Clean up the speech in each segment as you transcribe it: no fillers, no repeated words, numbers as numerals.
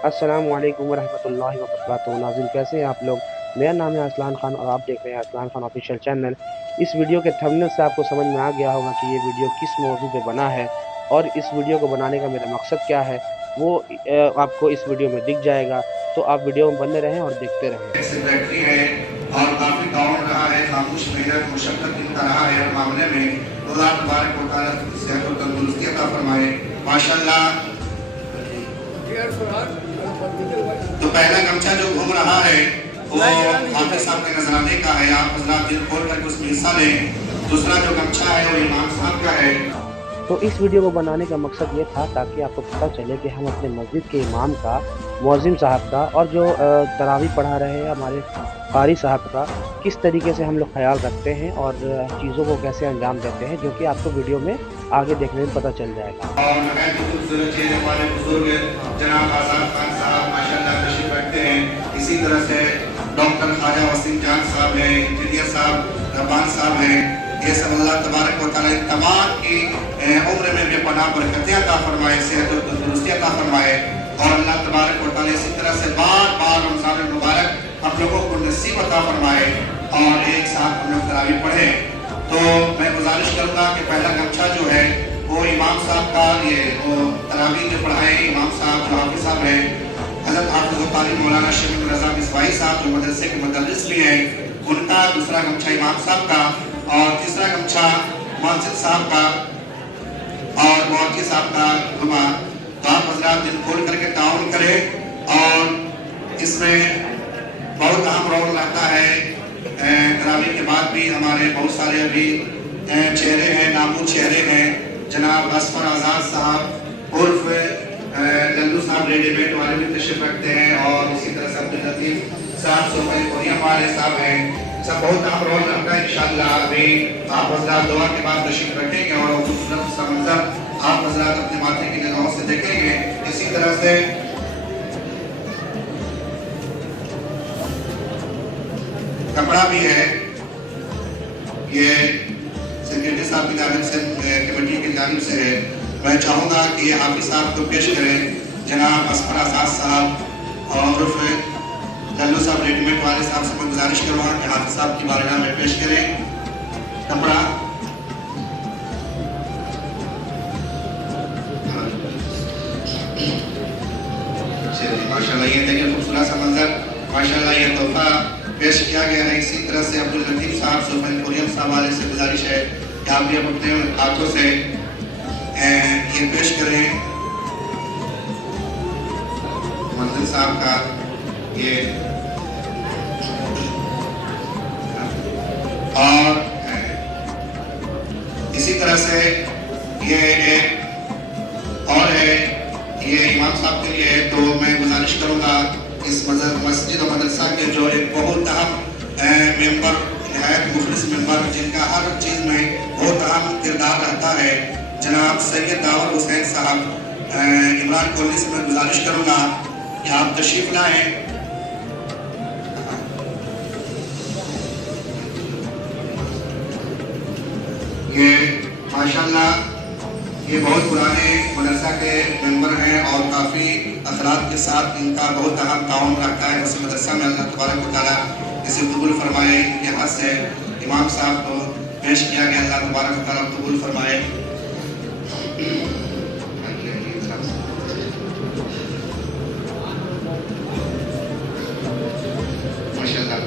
अस्सलामु अलैकुम वरहमतुल्लाहि वबरकातुहू। नाज़रीन, कैसे हैं आप लोग? मेरा नाम है असलान खान और आप देख रहे हैं असलान खान ऑफिशियल चैनल। इस वीडियो के थंबनेल से आपको समझ में आ गया होगा कि ये वीडियो किस मौजू पे बना है और इस वीडियो को बनाने का मेरा मकसद क्या है, वो आपको इस वीडियो में दिख जाएगा। तो आप वीडियो में बने रहें और देखते रहें। सेक्रेटरी है और काफी ताउन रहा है, खामोश मेहनत मुशक्कत इनका रहा है हर मामले में। अल्लाह तबारक व तआला सेहत और तंदुरुस्ती अता फरमाए माशाअल्लाह। तो पहला गमछा जो घूम रहा है वो हाफिज साहब के नजराने का है, आप हजरात दिल खोल करके उसमें हिस्सा लें। दूसरा जो गमछा है वो इमाम साहब का है। तो इस वीडियो को बनाने का मकसद ये था ताकि आपको पता चले कि हम अपने मस्जिद के इमाम का, मुअज्जिम साहब का और जो तरावी पढ़ा रहे हैं हमारे कारी साहब का किस तरीके से हम लोग ख्याल रखते हैं और चीज़ों को कैसे अंजाम देते हैं, जो कि आपको वीडियो में आगे देखने में पता चल जाएगा। और खूबसूरत चेहरे वाले बुजुर्ग जनाब आजाद खान साहब माशाअल्लाह तशरीफ रखते हैं। इसी तरह से डॉक्टर ख्वाजा वसीम जान साहब हैं, इंजीनियर साहब रब्बान साहब हैं। ये सब अल्लाह तबारक व तआला तमाम की उम्र में बेपनाह बरकतें अता फरमाए, सेहत और तंदुरुस्ती अता फरमाए। और अल्लाह तबारक व तआला इसी तरह से बार बार रमज़ान मुबारक हम लोगों को नसीब अता फरमाए और एक साथ हम लोग तरावी पढ़े। तो मैं गुजारिश करूँगा कि पहला गमछा जो है वो इमाम साहब का, ये वो तरावी जो पढ़ाए इमाम साहब जो हाफिज साहब हैं, हज़रत हाफिज़ व तालिब मौलाना शेख रज़ा मिसवाई साहब जो मदरसे के मुदर्रिस भी हैं, उनका। दूसरा गमछा इमाम साहब का और तीसरा गमछा मुअज्जिन साहब का और मुअज्जिन साहब का हुआ। तो आप हजरात दिल खोल करके ताउन करें और इसमें बहुत अहम रोल रहता है। तरावी के बाद भी हमारे बहुत सारे अभी चेहरे हैं, नामूर चेहरे हैं। जनाब असफर आज़ाद साहब उर्फ लल्लू साहब रेडीमेड वाले भी तशरीफ रखते हैं और इसी तरह से अब्दुल लतीफ साहब सोफे कोरिया वाले साहब हैं। सब बहुत अहम रोल रखता है इंशाअल्लाह। अभी आप हजरात दुआ के बाद तशरीफ रखेंगे और खूबसूरत सा मंजर आप हजरात अपने माथे की निगाहों से देखेंगे। इसी तरह से कपड़ा भी है, ये सेक्रेटरी साहब की जानिब से, कमेटी की जानिब से है। मैं चाहूँगा कि ये हाफिज साहब को पेश करें, जनाब असफर आज़ाद साहब और लल्लू साहब रेडीमेड वाले साहब से मैं गुजारिश करूँगा कि हाफिज साहब की बारगाह में पेश करें कपड़ा। माशाल्लाह ये देखिए खूबसूरत सा मंजर, माशाल्लाह ये तोहफा पेश किया गया है। इसी तरह से अब्दुल लतीफ साहब सोफे कोरियम साहब वाले से गुजारिश है कि आप भी अपने हाथों से ये पेश करें मुअज्जिन साहब का। ये और इसी तरह से ये एक और है, ये इमाम साहब के लिए है। तो मैं गुजारिश करूँगा इस मस्जिद और मदरसा के जो एक बहुत अहम मेंबर, नहायत मुखलिस मेंबर, जिनका हर चीज़ में बहुत अहम किरदार रहता है, जनाब सैयद दाऊद हुसैन साहब इमरान कॉलोनी से मैं गुजारिश करूँगा कि आप तशरीफ लाएँ। ये माशाल्लाह ये बहुत पुराने मदरसा के मेंबर हैं और काफ़ी अखलाक के साथ इनका बहुत अहम ताउन रखता है उस मदरसा में। अल्लाह तबारक व तआला इसे कबूल फरमाए। इनके हाथ से इमाम साहब को पेश किया गया, अल्लाह तबारक व तआला कबूल फरमाए। माशाल्लाह।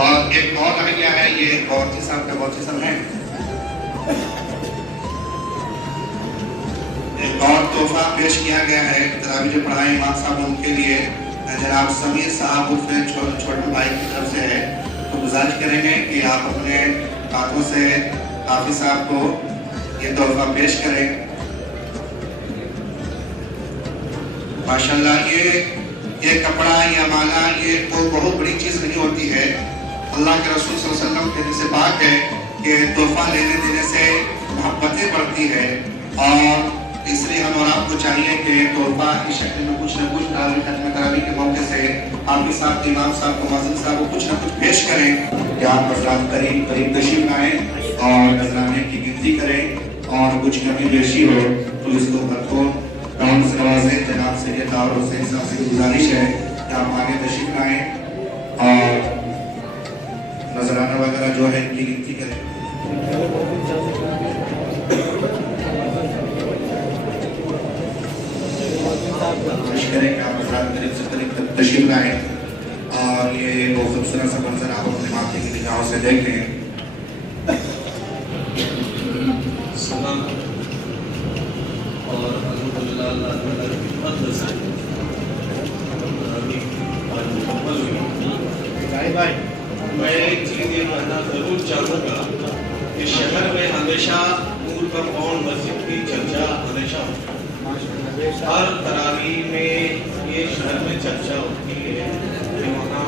और एक और रह गया है, ये बावर्ची साहब का बावर्ची है। एक और तोहफा पेश किया गया है तरावी जो पढ़ाए इमाम साहब उनके लिए, जनाब समीर साहब उर्फ छोटे भाई की तरफ से है। तो गुजारिश करेंगे कि आप अपने हाथों से हाफिज साहब को ये तोहफा पेश करें। माशाल्लाह ये कपड़ा या माला ये तो बहुत बड़ी चीज़ नहीं होती है। अल्लाह के रसूल सल्लल्लाहु अलैहि वसल्लम के हदीस से पाक है कि तोहफा लेने देने से मोहब्बतें बढ़ती है और इसलिए हम और आपको चाहिए कि तोहफा की शक्ल में कुछ न कुछ तरावी के मौके से हाफिज साहब, इमाम साहब को, मुअज्जिन साहब को कुछ न कुछ पेश करें कि आप हज़रात करीब करीब तशरीफ आएँ और नजराने की गिनती करें और कुछ कमी बेशी हो तो इसको भरपूर हमसे नवाजे जनाब सैयद दाऊद हुसैन साहब से गुजारिश है कि आप आगे तशरीफ लाएं और नजराना वगैरह जो है इनकी गिनती करें। कोशिश करें कि आप हज़रात करीब से करीब तक तशरीफ लाएं और ये वो खूबसूरत सा मंजर आप अपने माथे की निगाहों से देख लें। सलाम और अल्हम्दुलिल्लाह अल्लाह ताला की फज़ल से आज मुकम्मल हुई। भाई मैं एक चीज़ ये कहना ज़रूर चाहूँगा कि शहर में हमेशा नूर कंपाउंड मस्जिद की चर्चा हमेशा होती है। हर तरावी में ये शहर में चर्चा होती है कि वहाँ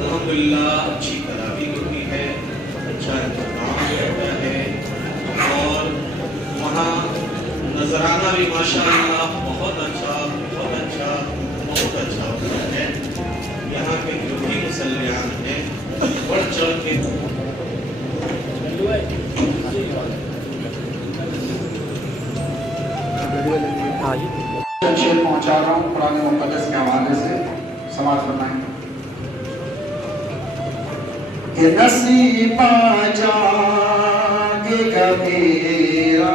अल्हम्दुलिल्लाह अच्छी तरावी होती है, अच्छा इंतज़ाम रहता है और वहाँ नजराना भी माशाअल्लाह बहुत अच्छा होता है। यहाँ के जो भी मुसल्लियान हैं बढ़ चढ़ के शेर पहुंचा रहा हूँ कुरान मुक़द्दस के हवाले से, समाज फरमाएं। कि नसीबा जागेगा मेरा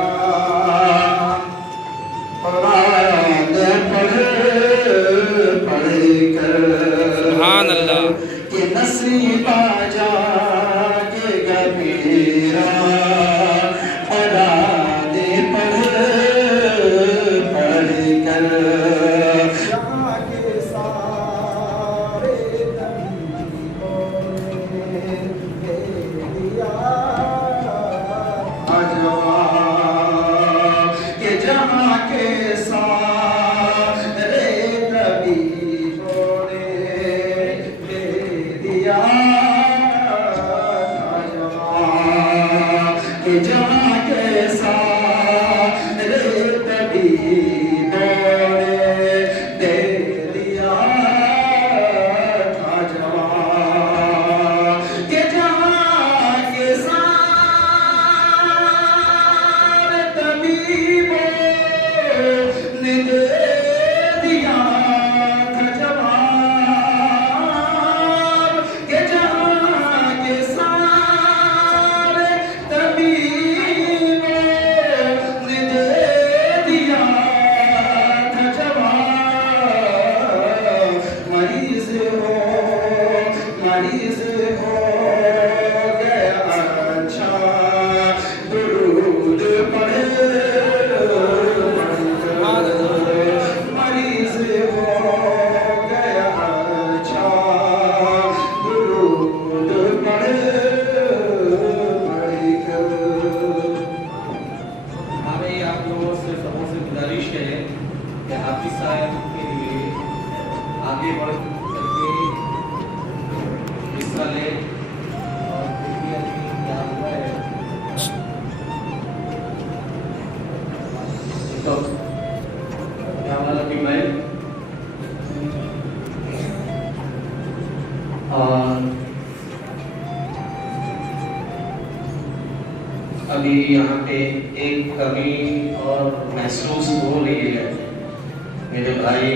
कुरान पढ़ कर, सुभान अल्लाह। कि नसीबा जागेगा मेरा कुरान पढ़ कर। यहाँ के सारे तंबीहों ने दे दिया जवाब कि जहाँ के सारे तंबीहों ने दे दिया जवाब कि जहाँ के सारे तंबीहों दे दिया था जवाब कि जहाँ के सारे तबीबों ने दे दिया था जवाब कि जहाँ के सारे तबीबों ने दे दिया था जवाब। मरीज हो गया अच्छा, दुरूद पढ़े। मरीज हो गया अच्छा, दुरूद पढ़े। हमें आप लोगों से सबों से गुजारिश है कि हाफिज साहब के लिए आगे बढ़ करके हिस्सा ले और देखिए अभी क्या हुआ है। तो क्या वाला भी मैं और अभी यहाँ पे एक कमी और महसूस हो रही है। मेरे भाई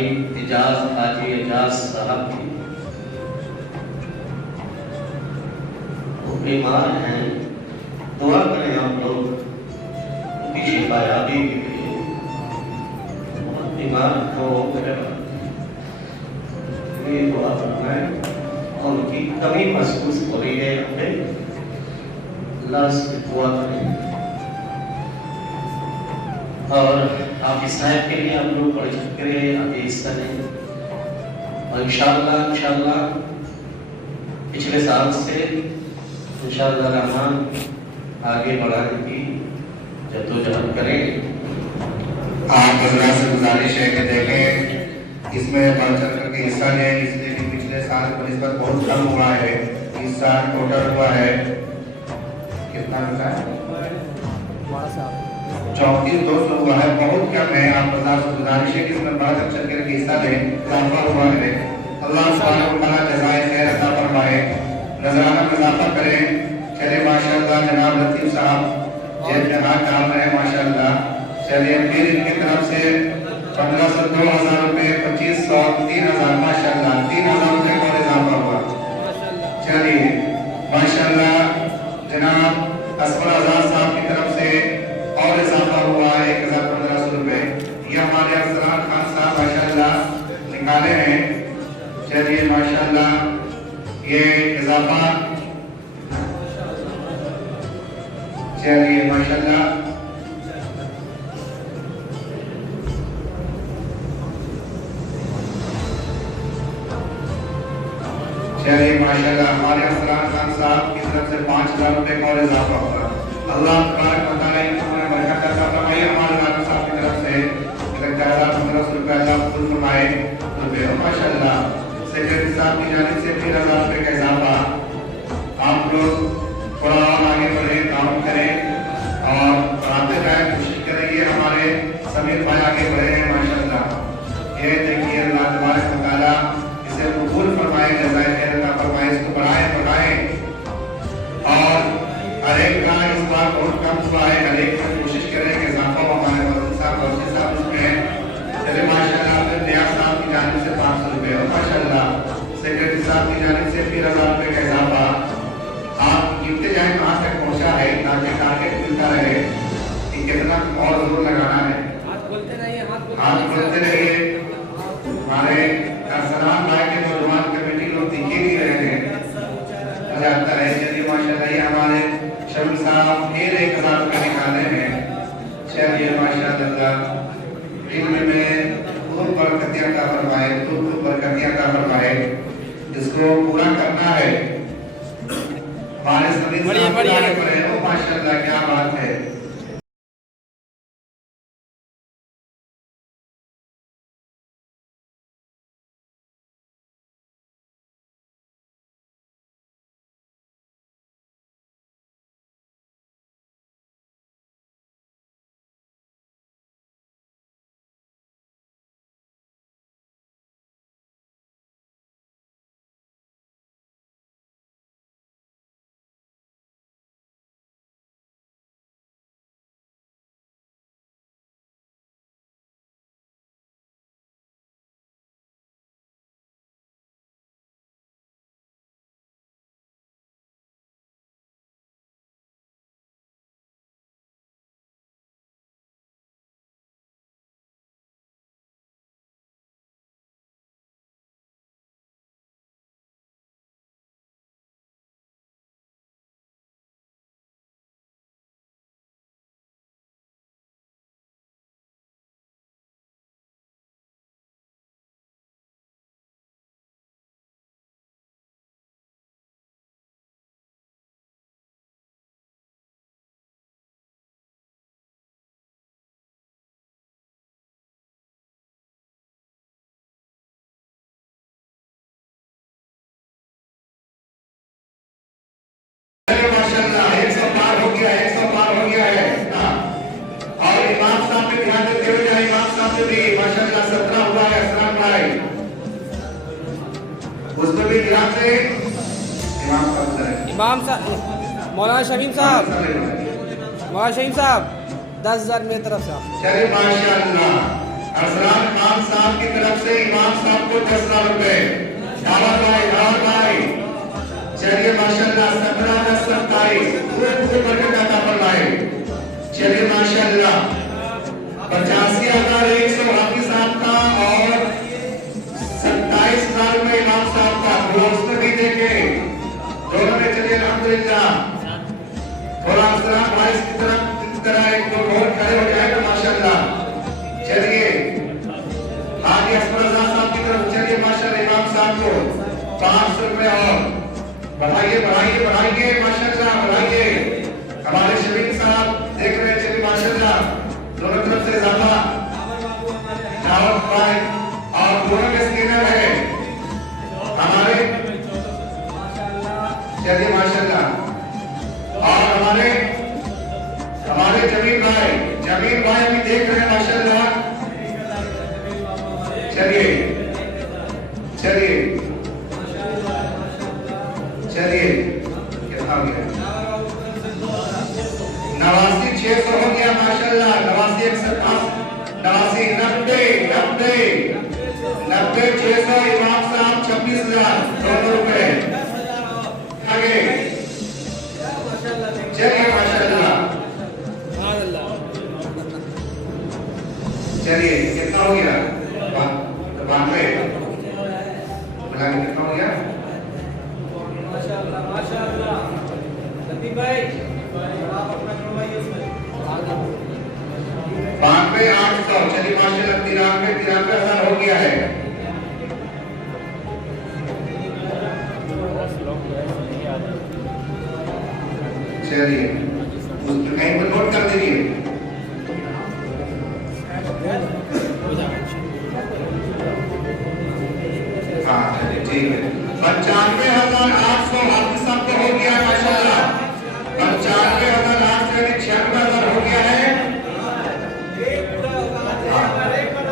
हाजी एजाज साहब की वो बीमार हैं, दुआ करें आप लोग उनकी शिफायाबी के लिए। बहुत बीमार हो मेरे भाई, दुआ करना है और उनकी कमी महसूस हो रही है। हमें अल्लाह से दुआ करें और हाफिज साहब के लिए हम लोग बड़े शुक्र आगे हिस्सा लें और इंशाअल्लाह पिछले साल से इंशाअल्लाह रहमान आगे बढ़ाने की जद्दोजहद करें। आप हज़रात से गुजारिश है कि देखें इसमें बढ़ चढ़ करके हिस्सा लें, इसलिए कि पिछले साल पर निस्बत बहुत कम हुआ है। इस साल टोटल हुआ है कितना बचा है? 34,200 हुआ है, बहुत कम है। आप हज़रात से गुजारिश है कि इसमें बढ़ चढ़ करके हिस्सा लें, इजाफा हुआ है। अल्लाह सुब्हानहू व तआला जज़ाए खैर अता फरमाए, नज़राना में इजाफा करें। चले माशाअल्लाह जनाब लतीफ़ साहब जेब में हाथ डाल रहे हैं माशाअल्लाह। चलिए फिर इनकी तरफ से 1500, 2000 रुपए, 2500, 3000, माशाल्लाह 3000 रुपए का इजाफा हुआ। चलिए माशाल्लाह जनाब असफर आजाद साहब की तरफ से और इजाफा हुआ 1500 रुपए। ये हमारे अफसरान खान साहब माशाल्लाह निकाले हैं। चलिए माशाल्लाह ये इजाफा, चलिए माशाल्लाह चलिए माशाल्लाह हमारे अफसरान खान साहब की तरफ से 5000 रुपए का और इजाफा होगा। अल्लाह तबारक व तआला इनको बरकत अता फरमाए। हमारे राना साहब की तरफ से 1500 रुपए अल्लाह कबूल फरमाए। रुपए माशाल्लाह सेक्रेटरी साहब की जानिब से 3000 रुपए का इजाफा। आप लोग थोड़ा और आगे बढ़े, काम करें और पढ़ाते जाए, कोशिश करें। ये हमारे समीर भाई आगे बढ़े हैं माशाल्लाह। ये देखिए अल्लाह तबारक व तआला इसे कबूल फरमाए, जज़ाए खैर अता फरमाए, इसको बढ़ाएं बढ़ाएं। और हर एक का इस बार बहुत कम हुआ है, हर एक में कोशिश करें कि इजाफा हो। हमारे वज़ीर साहब वज़ीर साहब इसमें हैं। चलिए माशाल्लाह फिर नियाज़ साहब की जानिब से 500 रुपए और माशाल्लाह सेक्रेटरी साहब की जानिब से 3000 रुपए का इजाफा। आप गिनते जाएं कहाँ तक पहुँचा है, ताकि टारगेट मिलता रहे कि कितना और जोर लगाना है। हाथ खोलते रहिए। हमारे अफसरान भाई के नौजवान कमेटी लोग दिखे नहीं रहे हैं, मजा आता है। चलिए माशाल्लाह ये हमारे शमीम साहब फिर 1000 रुपए निकाले हैं। चलिए माशाल्लाह इल्म में खूब बरकतियां अता फरमाए, खूब बरकतियां अता फरमाए। इसको पूरा करना है। हमारे सभी माशाल्लाह क्या बात है। माशाल्लाह 100 पार हो गया, 100 पार हो गया है। और इमाम साहब पे ध्यान देते हुए जाए। इमाम साहब पे भी माशाल्लाह 17 हुआ है असलाम भाई, उसको भी ध्यान से। इमाम साहब मौलाना शमीम साहब 10,000 मेरी तरफ से। चलिए माशाल्लाह असलाम खान साहब की तरफ से इमाम साहब को 10,000 रुपए। दावर भाई चलिए माशाल्लाह 17-27 खूब बरकत अता फरमाए। चलिए माशाल्लाह 85,100 हाफिज साहब का और 27,000 रुपए इमाम साहब का। उसमें भी देखे दोनों में। चलिए अल्हम्दुलिल्लाह थोड़ा असलाम भाई की तरफ एक दो और खड़े हो जाए तो माशाल्लाह। चलिए आगे असफर साहब की तरफ। चलिए माशाल्लाह इमाम साहब को 500 रुपए और बढ़ाइए माशाल्लाह बढ़ाइए। हमारे शरीफ साहब देख रहे हैं। चलिए माशाल्लाह दोनों तरफ से इजाफा। दावत भाई और दोनों के स्कैनर है हमारे। चलिए माशाल्लाह और हमारे जमीन भाई अभी देख रहे हैं माशाल्लाह। चलिए कितना हो गया? 89 600 हो गया माशाल्लाह। 89 170 89 90 90 600 इमाम साहब 26,000 रुपए आगे चलिए माशाल्लाह चलिए कितना हो गया 92 कितना हो गया माशाल्लाह लतीफ भाई आप अपना करवाइए उसमें 92,800 चलिए माशाल्लाह 93,000 हो गया है चलिए उसमें कहीं पर नोट कर दीजिए हाँ चलिए ठीक है 95,800 हाफिज साहब को हो गया माशाल्लाह 95,800 यानी 96,000 हो गया है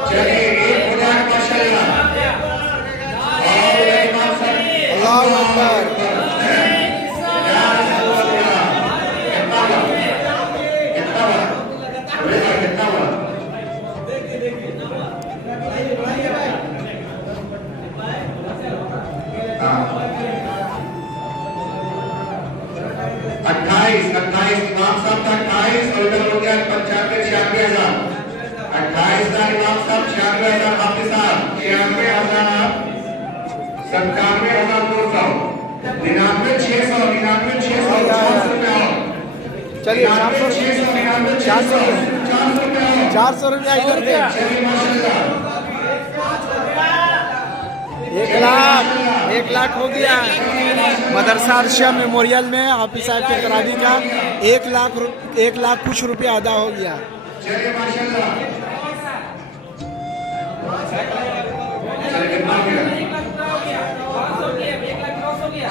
चलिए 1,000 माशाल्लाह और इमाम साहब अल्लाहु अकबर अट्ठाईस इमाम साहब का 28 और इधर हो गया 95,96,000 28 का इमाम साहब 96,000 हाफिज साहब 96,000 97,200 99,600 99,600 रुपए और चलिए 400 400 रुपया इधर पे चलिए माशाल्लाह 1 लाख हो गया मदरसा अर्शिया मेमोरियल में हाफिज साहब की तरावी का 1 लाख कुछ रुपया अदा हो गया चलिए माशाल्लाह चलिए कितना हो गया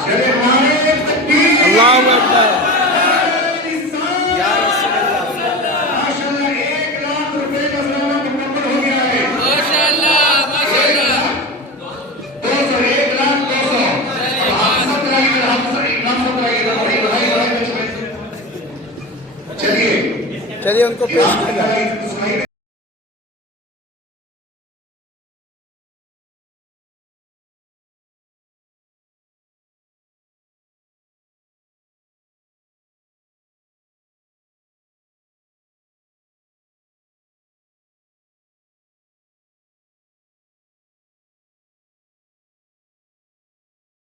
चलिए नारे तकबीर अल्लाहु अकबर माशाल्लाह 1 लाख रुपए का सलाम मुकम्मल हो गया है माशाल्लाह 200 1 लाख 200 चलिए उनको पेश किया